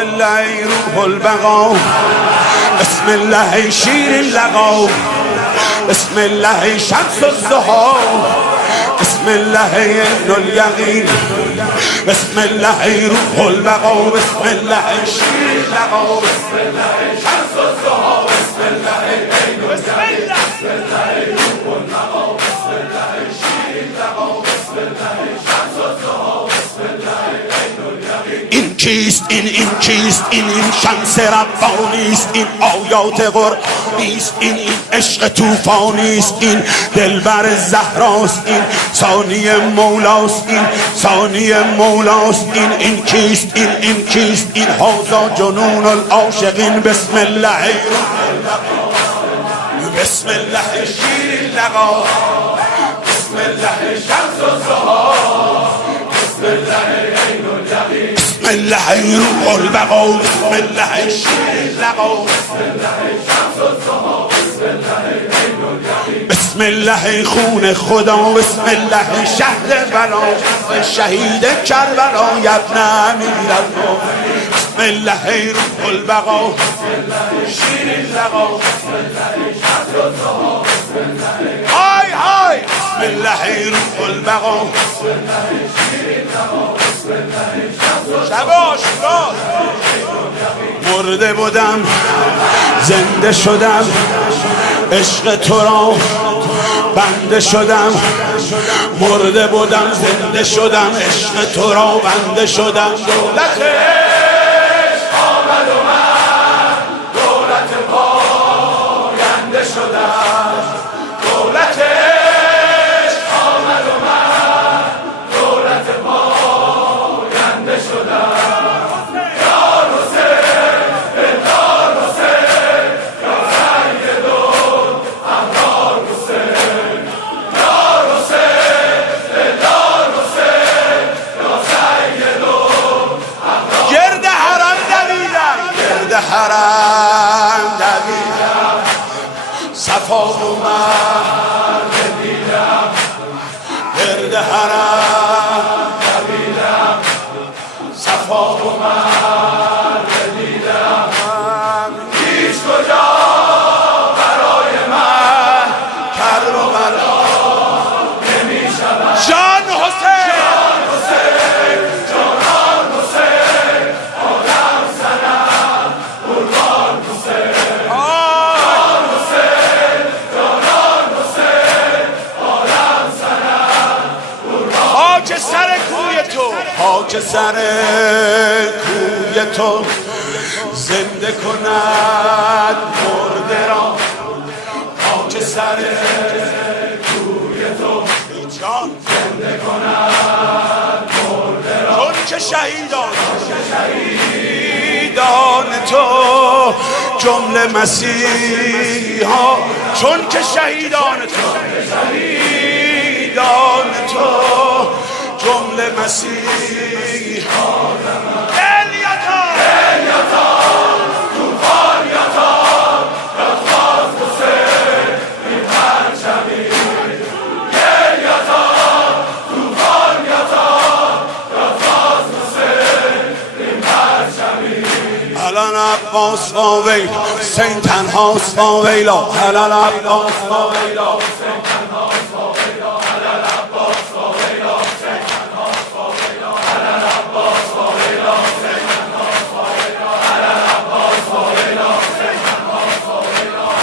الله روح البقا، بسم الله شیر اللقا، بسم الله شمس الضحا، بسم الله عین الیقین، بسم الله روح البقا، بسم الله شیر اللقا، بسم الله شمس الضحا، بسم الله عین الیقین، بسم الله روح البقا، بسم الله شیر اللقا، بسم الله شمس الضحا، بسم الله عین الیقین. این کیست؟ این کیست؟ این شمس ربانیست، این آیات قرآنیست، این عشق طوفانیست، این دلبر زهراست، این ثانی مولاست، این ثانی مولاست. این کیست؟ این کیست؟ این هذا جنون العاشقین. بسم الله بسم الله شیر اللقا، بسم الله شمس الضحا، بسم الله عین الیقین، بسم الله روح البقا، بسم الله شیر اللقا، بسم الله شمس الضحا، بسم الله عین الیقین، بسم الله خون خدا، بسم الله شهر بلا، شهید کربلا ابن امیر المؤمنین، بسم الله روح البقا، بسم الله شیر اللقا، بسم الله شمس الضحا، بسم الله های های، بسم الله روح البقا، بسم الله شیر اللقا، بسم الله شمس الضحا. شباش مرده بودم زنده شدم، عشق تو را بنده شدم، مرده بودم زنده شدم، عشق تو را بنده شدم. دولت عشق آمد و من دولت پاینده شدم، دولت عشق آمد و من دولت پاینده شدم. حرم دویدم، صفا و مرد دیدم، گرد حرم دویدم، صفا و مرد دیدم. هیچ کجا برای من کرب و بلا نمی شود. جان حسین، جان حسین، جانان حسین، آدم سنم قربان حسین، جان حسین، جانان حسین، آدم سنم قربان. خاک سر کوی تو، خاک سر کوی تو زنده کند مرده را، خاک سر کوی تو جان زنده کند مرده را. چون که شهیدان تو جمله مسیحا، چون که شهیدان تو جمله مسیحا. الیاتا طوفان یاتا رفاز حسین این پرچمی، الیاتا طوفان یاتا رفاز حسین این پرچمی. الان عباس با ویلا حسین تنهاست با ویلا، الان عباس با ویلا